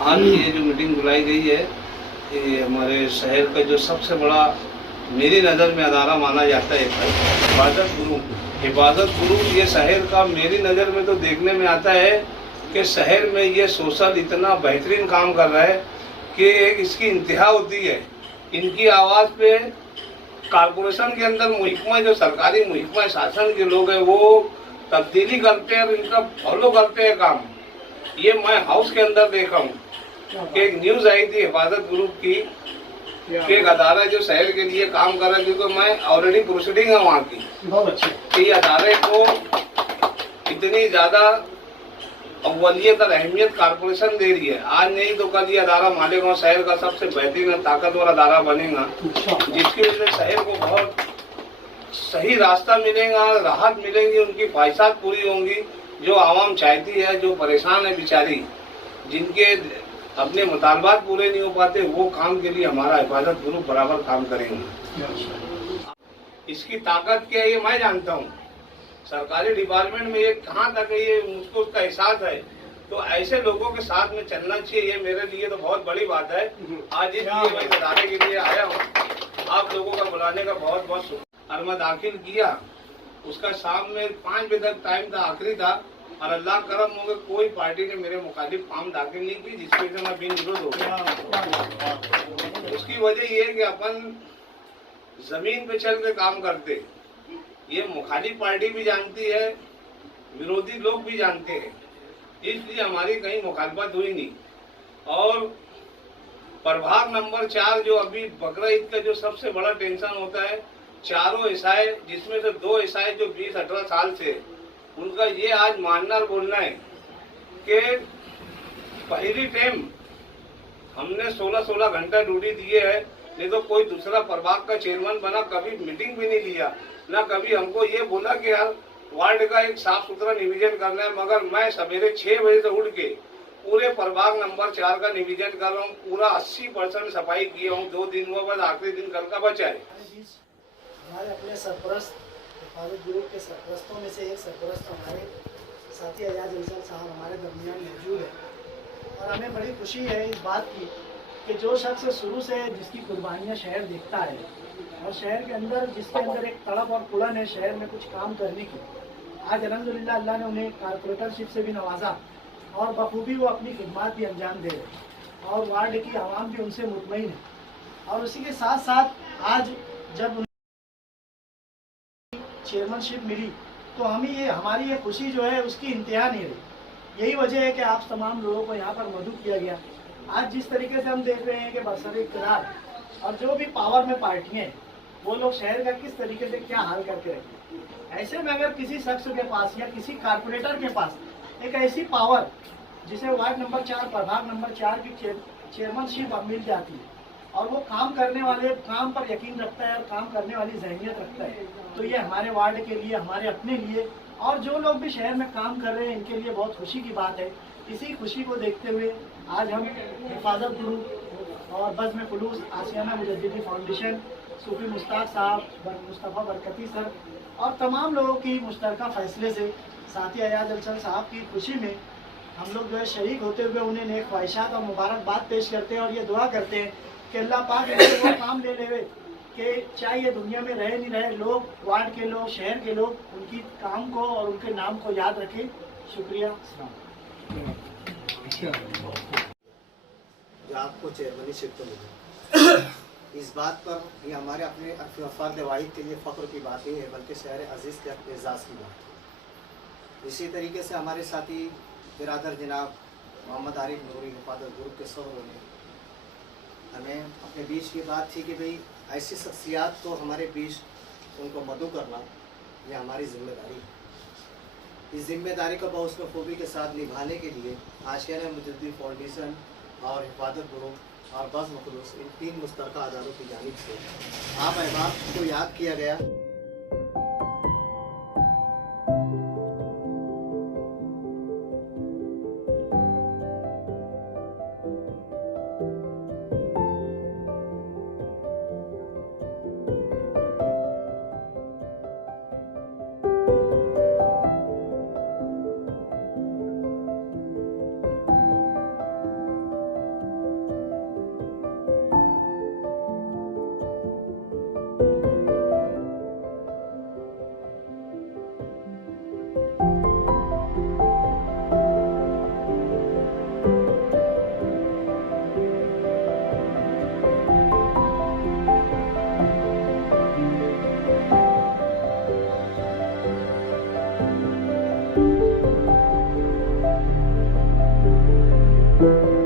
आज की ये जो मीटिंग बुलाई गई है, ये हमारे शहर का जो सबसे बड़ा मेरी नज़र में अदारा माना जाता है इबादत गुरु। इबादत गुरु ये शहर का मेरी नज़र में तो देखने में आता है कि शहर में ये सोशल इतना बेहतरीन काम कर रहा है कि एक इसकी इंतहा होती है। इनकी आवाज़ पे कारपोरेशन के अंदर महकमा, जो सरकारी महकमा शासन के लोग हैं, वो तब्दीली करते हैं और इनका फॉलो करते हैं काम। ये मैं हाउस के अंदर देखा हूँ कि एक न्यूज़ आई थी हिफाजत ग्रुप की कि एक अदारा जो शहर के लिए काम कर रहा है, क्योंकि मैं ऑलरेडी प्रोसीडिंग है वहाँ की, बहुत अच्छे कि अदारे को इतनी ज़्यादा अव्वलियत और अहमियत कारपोरेशन दे रही है। आज नहीं तो कल ये अदारा मालेगांव शहर का सबसे बेहतरीन और ताकतवर अदारा बनेगा, जिसकी वजह से शहर को बहुत सही रास्ता मिलेगा, राहत मिलेंगी, उनकी ख्वाहिशात पूरी होंगी जो आवाम चाहती है। जो परेशान है बेचारी, जिनके अपने मुतालबात पूरे नहीं हो पाते, वो काम के लिए हमारा हिफाजत ग्रुप बराबर काम करेंगे। इसकी ताकत क्या है ये मैं जानता हूँ। सरकारी डिपार्टमेंट में ये कहाँ तक है ये मुझको उसका एहसास है। तो ऐसे लोगों के साथ में चलना चाहिए, ये मेरे लिए तो बहुत बड़ी बात है। आज इसलिए मैं बताने के लिए आया हूँ। आप लोगों का बुलाने का बहुत बहुत शुक्रिया। और मैं दाखिल किया, उसका शाम में 5 बजे तक टाइम था, आखिरी था, और अल्लाह करम हो गए कोई पार्टी ने मेरे मुखालिफ फॉर्म दाखिल नहीं की, जिसकी वजह से मैं बिन विरोध हो गया। उसकी वजह ये है कि अपन जमीन पे चल के काम करते, ये मुखालिफ पार्टी भी जानती है, विरोधी लोग भी जानते हैं, इसलिए हमारी कहीं मुखालफत हुई नहीं। और प्रभाग नंबर 4 जो अभी बकरा ईद का जो सबसे बड़ा टेंशन होता है, चारों ईसाई, जिसमें से 2 ईसाई जो 20-18 साल से, उनका ये आज मानना और बोलना है कि पहली टाइम हमने 16-16 घंटा ड्यूटी दिए है, नहीं तो कोई दूसरा प्रभाग का चेयरमैन बना कभी मीटिंग भी नहीं लिया, ना कभी हमको ये बोला कि यार वार्ड का एक साफ सुथरा निवीजन करना है। मगर मैं सवेरे 6 बजे से उठ के पूरे प्रभाग नंबर 4 का निवीजन कर रहा हूँ, पूरा 80% सफाई किया हूँ। 2 दिन हुआ, बस आखिरी दिन कल का बचा है। हमारे अपने सरपरस्त हिफाजत ग्रुप के सरपरस्तों में से एक सरपरस्त हमारे साथी अयाज अंसल साहब हमारे दरमियान मौजूद है। और हमें बड़ी खुशी है इस बात की कि जो शख्स शुरू से जिसकी कुर्बानियाँ शहर देखता है और शहर के अंदर जिसके अंदर एक तड़प और कुड़न है शहर में कुछ काम करने की, आज अल्हम्दुलिल्लाह अल्लाह ने उन्हें कारपोरेटरशिप से भी नवाजा और बखूबी वो अपनी खिदमत भी अंजाम दे रहे और वार्ड की आवाम भी उनसे मुतमईन है। और उसी के साथ साथ आज जब चेयरमैनशिप मिली तो हमारी ये खुशी जो है उसकी इंतहा नहीं रही। यही वजह है कि आप तमाम लोगों को यहाँ पर मदऊ किया गया। आज जिस तरीके से हम देख रहे हैं कि बरसर इक़्तिदार और जो भी पावर में पार्टियाँ हैं, वो लोग शहर का किस तरीके से क्या हाल करके रखते हैं। ऐसे में अगर किसी शख्स के पास या किसी कारपोरेटर के पास एक ऐसी पावर जिसे वार्ड नंबर 4 प्रभाग नंबर 4 की चेयरमैनशिप मिल जाती है और वो काम करने वाले काम पर यकीन रखता है और काम करने वाली जहनियत रखता है, तो ये हमारे वार्ड के लिए, हमारे अपने लिए और जो लोग भी शहर में काम कर रहे हैं इनके लिए बहुत खुशी की बात है। इसी खुशी को देखते हुए आज हम हिफाजत ग्रुप और बज़्म खुलूस आसियाना मुजद्दिदी फाउंडेशन, सूफी मुश्ताक साहब, मुस्तफ़ा बरकती सर और तमाम लोगों की मुश्तरका फैसले से साथी अयाज अंसल साहब की खुशी में हम लोग जो है शरीक होते हुए उन्हें नेक ख्वाहिशात और मुबारकबाद पेश करते हैं और ये दुआ करते हैं कि अल्लाह पाक इनसे वो काम ले लेवे कि चाहे ये दुनिया में रहे नहीं रहे, लोग, वार्ड के लोग, शहर के लोग उनकी काम को और उनके नाम को याद रखें। शुक्रिया। आपको चेयरमैनशिप तो मिली, इस बात पर ये हमारे अपने फ़र्द वाहिद के लिए फ़ख्र की बात नहीं है, बल्कि शहर अज़ीज़ के एज़ाज़ की बात है। इसी तरीके से हमारे साथी बिरादर जनाब मोहम्मद आरिफ नूरी हिफाजत ग्रुप के सदर ने हमें अपने बीच की बात थी कि भाई ऐसी शख्सियात को हमारे बीच उनको मदऊ करना ये हमारी ज़िम्मेदारी है। इस जिम्मेदारी को बहुत खूबी के साथ निभाने के लिए आशियाना मुजद्दिदी फाउंडेशन और हिफाजत ग्रुप और बज़्म खुलूस इन 3 मुश्तरका अदारों की जानिब से आप अहबाब को याद किया गया। है।